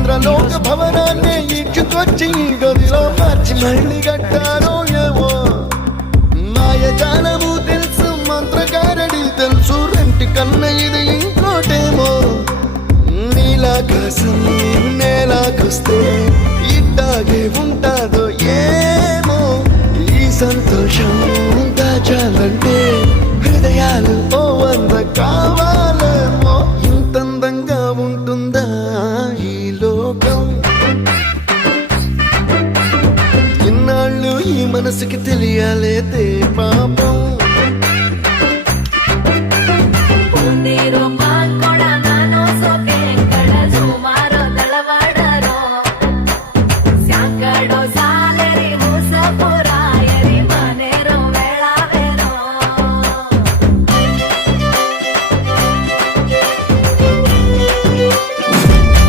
ఇంద్రలోక భవనాన్ని ఈడ్చుకొచ్చి గదిలో మార్చి మళ్ళీ కట్టారో ఏమో మాయజాలము తెలుసు మంత్రగారడి తెలుసు రెంటి కన్న ఇది ఇంకోటేమో నీలాకాశం నేలాకొస్తే ఇట్టాగే ఉంటాదో ఏమో ఈ సంతోషం దాచాలంటే హృదయాలు ఓ వంద కావాలేమో ఇంతందంగా ఉంటుందా ఈ లోకం ఇన్నాళ్ళు ఈ మనసుకి తెలియాలేదే పాపం